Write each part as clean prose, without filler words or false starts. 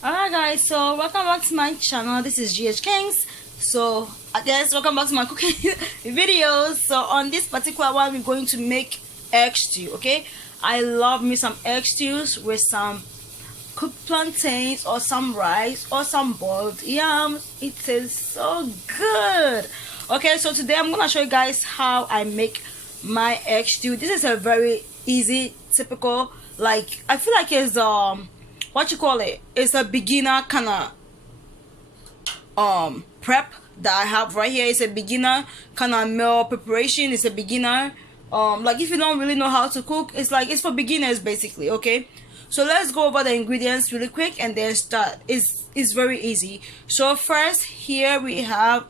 Alright guys, so welcome back to my channel. This is GH Kings. So I guess welcome back to my cooking videos. So on this particular one we're going to make egg stew. Okay, I love me some egg stews with some cooked plantains or some rice or some boiled yams. It tastes so good. Okay, so today I'm gonna show you guys how I make my egg stew. This is a very easy, typical, like I feel like it's what you call it, it's a beginner kind of prep that I have right here. It's a beginner kind of meal preparation. It's a beginner like if you don't really know how to cook, it's like it's for beginners basically. Okay, so let's go over the ingredients really quick and then start. It's very easy. So first here we have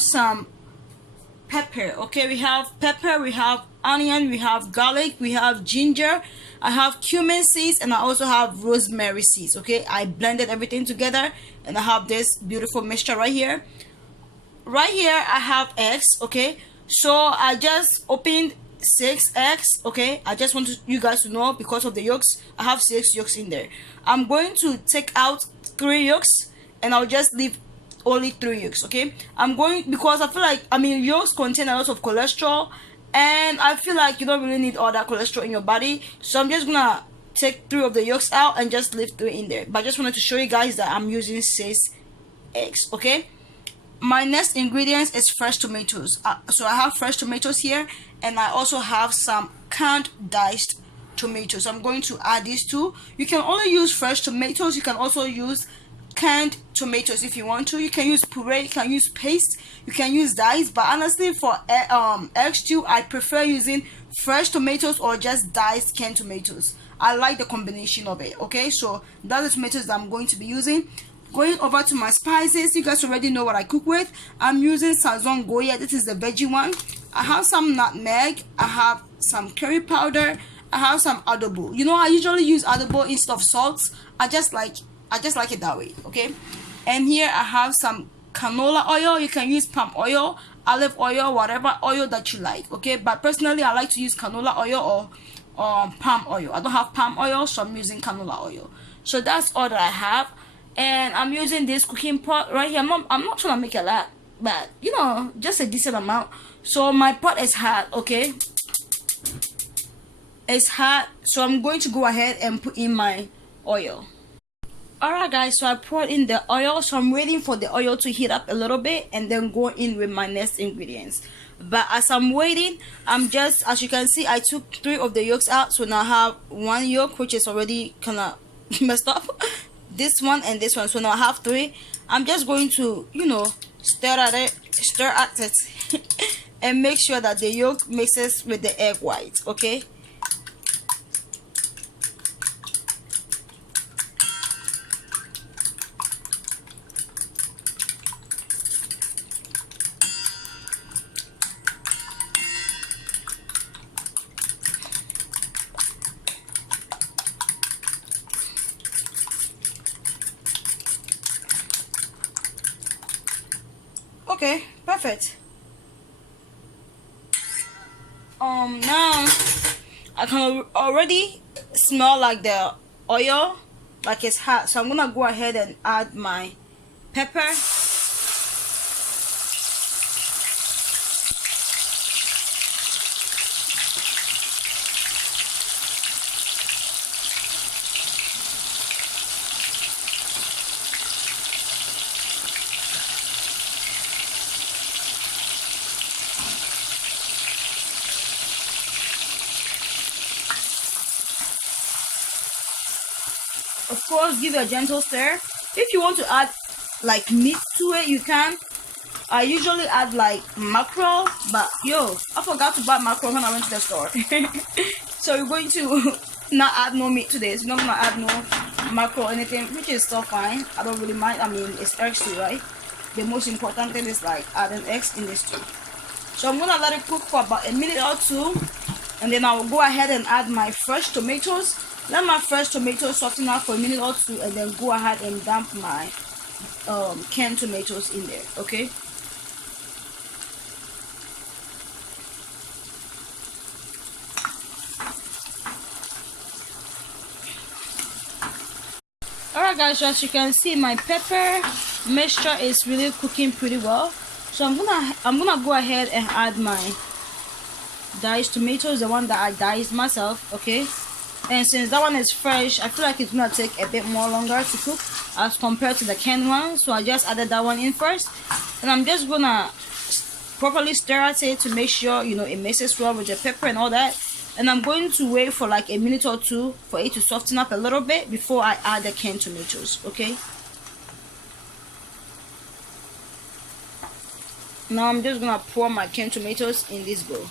some pepper. Okay, we have pepper, we have onion, we have garlic, we have ginger. I have cumin seeds and I also have rosemary seeds. Okay, I blended everything together and I have this beautiful mixture right here. Right here I have eggs. Okay, so I just opened 6 eggs. Okay, I just want you guys to know because of the yolks, I have 6 yolks in there. I'm going to take out 3 yolks and I'll just leave only 3 yolks. Okay, I'm going because I feel like, I mean, yolks contain a lot of cholesterol and I feel like you don't really need all that cholesterol in your body, so I'm just gonna take 3 of the yolks out and just leave 3 in there. But I just wanted to show you guys that I'm using 6 eggs. Okay, my next ingredients is fresh tomatoes. So I have fresh tomatoes here and I also have some canned diced tomatoes. I'm going to add these two. You can only use fresh tomatoes. You can also use canned tomatoes if you want to. You can use puree, you can use paste, you can use diced, but honestly for egg stew I prefer using fresh tomatoes or just diced canned tomatoes. I like the combination of it. Okay, so that's the tomatoes that I'm going to be using. Going over to my spices, you guys already know what I cook with. I'm using sazon goya. This is the veggie one. I have some nutmeg, I have some curry powder, I have some adobo. You know, I usually use adobo instead of salt. I just like it that way. Okay, and here I have some canola oil. You can use palm oil, olive oil, whatever oil that you like. Okay, but personally I like to use canola oil or palm oil. I don't have palm oil, so I'm using canola oil. So that's all that I have, and I'm using this cooking pot right here. I'm not trying to make a lot, but you know, just a decent amount. So my pot is hot. Okay, it's hot, so I'm going to go ahead and put in my oil. Alright guys, so I poured in the oil, so I'm waiting for the oil to heat up a little bit and then go in with my next ingredients. But as I'm waiting, I'm just, as you can see, I took 3 of the yolks out, so now I have 1 yolk which is already kind of messed up. This one and this one, so now I have 3. I'm just going to, you know, stir at it and make sure that the yolk mixes with the egg white. Okay, okay, perfect. Now I can already smell like the oil, like it's hot, so I'm gonna go ahead and add my pepper. Of course, give it a gentle stir. If you want to add like meat to it, you can. I usually add like mackerel, but yo, I forgot to buy mackerel when I went to the store. So we're going to not add no meat to this. We're not gonna add no mackerel or anything, which is still fine. I don't really mind. I mean, it's eggs too, right? The most important thing is like adding eggs in this too. So I'm gonna let it cook for about a minute or two, and then I will go ahead and add my fresh tomatoes. Let my fresh tomatoes soften out for a minute or two, and then go ahead and dump my canned tomatoes in there. Okay, Alright guys, so as you can see, my pepper mixture is really cooking pretty well. So I'm gonna go ahead and add my diced tomatoes, the one that I diced myself, okay? And since that one is fresh, I feel like it's gonna take a bit more longer to cook as compared to the canned one. So I just added that one in first, and I'm just gonna properly stir at it to make sure, you know, it mixes well with the pepper and all that. And I'm going to wait for like a minute or two for it to soften up a little bit before I add the canned tomatoes, okay? Now I'm just gonna pour my canned tomatoes in this bowl.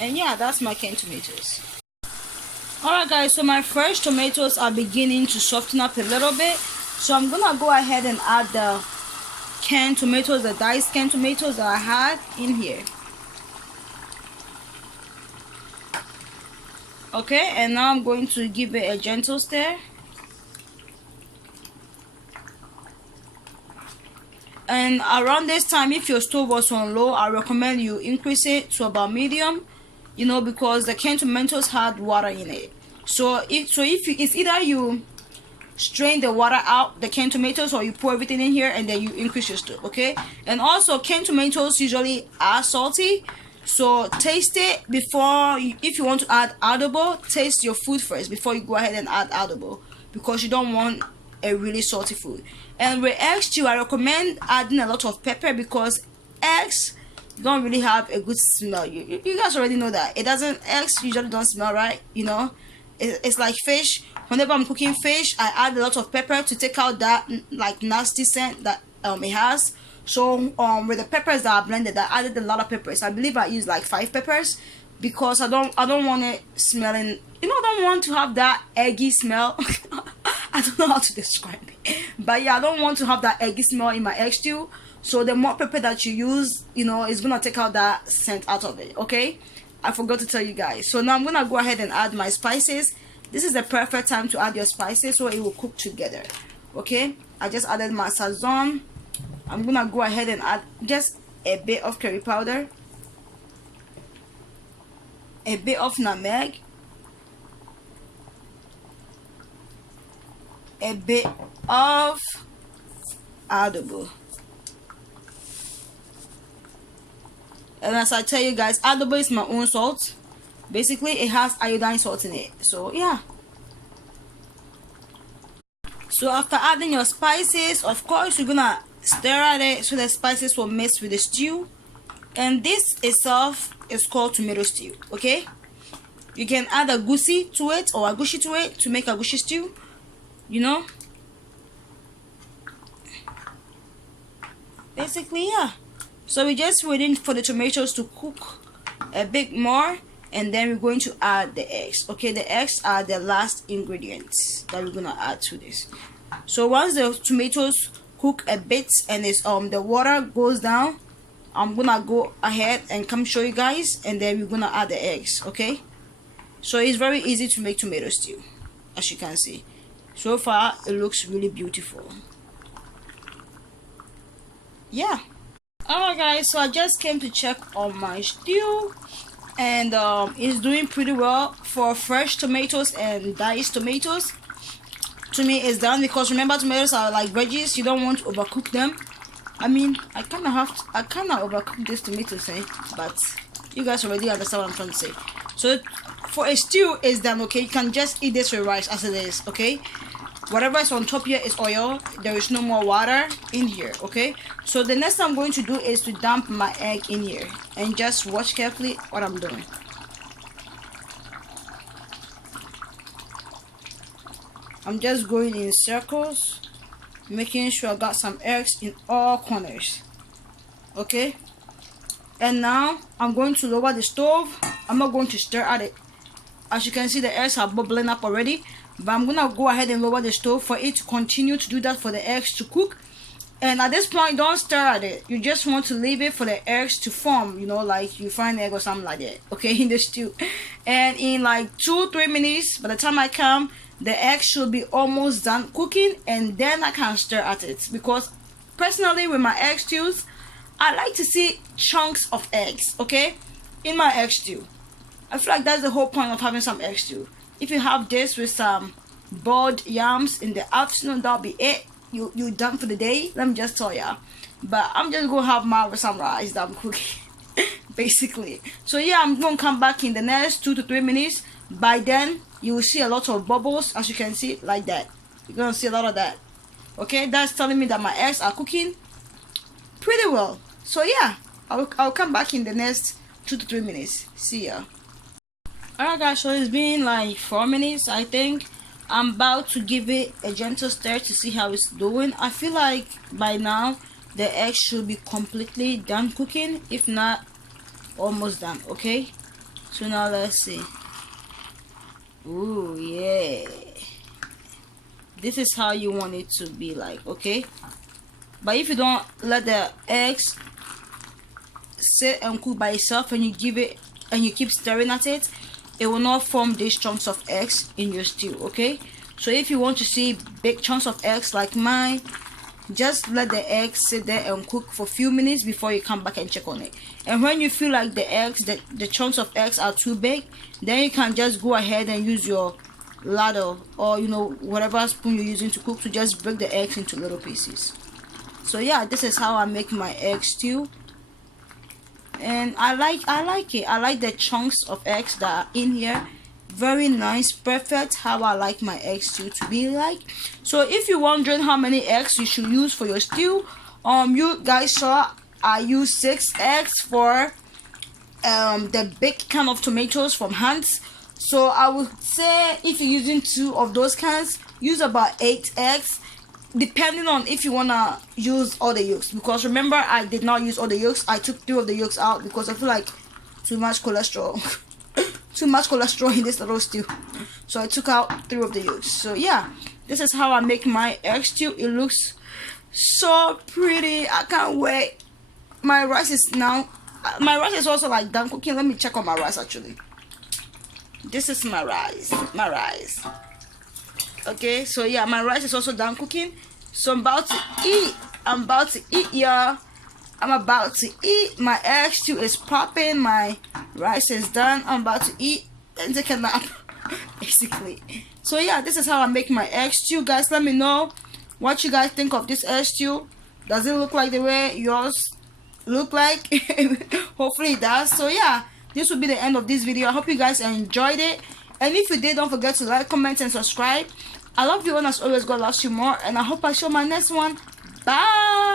And yeah, that's my canned tomatoes. Alright guys, so my fresh tomatoes are beginning to soften up a little bit. So I'm gonna go ahead and add the canned tomatoes, the diced canned tomatoes that I had in here. Okay, and now I'm going to give it a gentle stir. And around this time, if your stove was on low, I recommend you increase it to about medium, you know, because the canned tomatoes had water in it. So it's either you strain the water out, the canned tomatoes, or you pour everything in here and then you increase your stove, okay? And also, canned tomatoes usually are salty, so taste it before if you want to add audible, taste your food first before you go ahead and add audible, because you don't want a really salty food. And with eggs too, I recommend adding a lot of pepper, because eggs don't really have a good smell. You guys already know that eggs usually don't smell right, you know. It's like fish. Whenever I'm cooking fish, I add a lot of pepper to take out that like nasty scent that it has. So with the peppers that I blended, I added a lot of peppers. I believe I used like 5 peppers, because I don't want it smelling, you know, I don't want to have that eggy smell. I don't know how to describe it, but yeah, I don't want to have that eggy smell in my egg stew. So the more pepper that you use, you know, it's gonna take out that scent out of it, okay? I forgot to tell you guys. So now I'm gonna go ahead and add my spices. This is the perfect time to add your spices so it will cook together, okay? I just added my sazon. I'm gonna go ahead and add just a bit of curry powder, a bit of nutmeg, a bit of adobo. And as I tell you guys, adobo is my own salt. Basically, it has iodine salt in it. So yeah. So after adding your spices, of course, you're gonna stir at it so the spices will mix with the stew. And this itself is called tomato stew, okay? You can add a goosey to it or a gushi to it to make a gushi stew, you know. Basically, yeah. So we're just waiting for the tomatoes to cook a bit more, and then we're going to add the eggs, okay? The eggs are the last ingredients that we're gonna add to this. So once the tomatoes cook a bit and it's the water goes down, I'm gonna go ahead and come show you guys, and then we're gonna add the eggs, okay? So it's very easy to make tomato stew, as you can see. So far it looks really beautiful. Yeah. Alright guys, so I just came to check on my stew, and it's doing pretty well for fresh tomatoes and diced tomatoes. To me, it's done, because remember, tomatoes are like veggies. You don't want to overcook them. I mean, I kind of overcook these tomatoes, but you guys already understand what I'm trying to say. So for a stew, it's done, okay? You can just eat this with rice as it is, okay? Whatever is on top here is oil. There is no more water in here, okay? So the next thing I'm going to do is to dump my egg in here, and just watch carefully what I'm doing. I'm just going in circles, making sure I got some eggs in all corners, okay? And now I'm going to lower the stove. I'm not going to stir at it. As you can see, the eggs are bubbling up already, but I'm gonna go ahead and lower the stove for it to continue to do that, for the eggs to cook. And at this point, don't stir at it. You just want to leave it for the eggs to form, you know, like you fry an egg or something like that, okay, in the stew. And in like 2-3 minutes, by the time I come, the egg should be almost done cooking, and then I can stir at it. Because personally, with my egg stews, I like to see chunks of eggs, okay, in my egg stew. I feel like that's the whole point of having some egg stew. If you have this with some boiled yams in the afternoon, that'll be it. You done for the day. Let me just tell ya. But I'm just gonna have mine with some rice that I'm cooking. Basically. So yeah, I'm gonna come back in the next 2 to 3 minutes. By then you will see a lot of bubbles, as you can see, like that. You're gonna see a lot of that. Okay, that's telling me that my eggs are cooking pretty well. So yeah, I'll come back in the next 2 to 3 minutes. See ya. Alright guys, so it's been like 4 minutes, I think. I'm about to give it a gentle stir to see how it's doing. I feel like by now the eggs should be completely done cooking, if not almost done. Okay, so now let's see. Ooh, yeah, this is how you want it to be like. Okay, but if you don't let the eggs sit and cook by itself and you give it and you keep stirring at it, it will not form these chunks of eggs in your stew. Okay, so if you want to see big chunks of eggs like mine, just let the eggs sit there and cook for a few minutes before you come back and check on it. And when you feel like the eggs, the chunks of eggs are too big, then you can just go ahead and use your ladle, or you know, whatever spoon you're using to cook, to just break the eggs into little pieces. So yeah, this is how I make my egg stew, and I like it. I like the chunks of eggs that are in here. Very nice, perfect, how I like my egg stew to be like. So if you're wondering how many eggs you should use for your stew, you guys saw I used 6 eggs for the big can of tomatoes from Hans. So I would say if you're using 2 of those cans, use about 8 eggs, depending on if you wanna use all the yolks. Because remember, I did not use all the yolks. I took 3 of the yolks out because I feel like too much cholesterol. Too much cholesterol in this little stew, so I took out 3 of the yolks. So yeah, this is how I make my egg stew. It looks so pretty. I can't wait. My rice is also like done cooking. Let me check on my rice. Actually, this is my rice. Okay, so yeah, my rice is also done cooking. So I'm about to eat, y'all. I'm about to eat. My egg stew is popping. My rice is done. I'm about to eat and take a nap, basically. So yeah, this is how I make my egg stew. Guys, let me know what you guys think of this egg stew. Does it look like the way yours look like? Hopefully it does. So yeah, this will be the end of this video. I hope you guys enjoyed it. And if you did, don't forget to like, comment, and subscribe. I love you, and as always, God loves you more. And I hope I show my next one. Bye.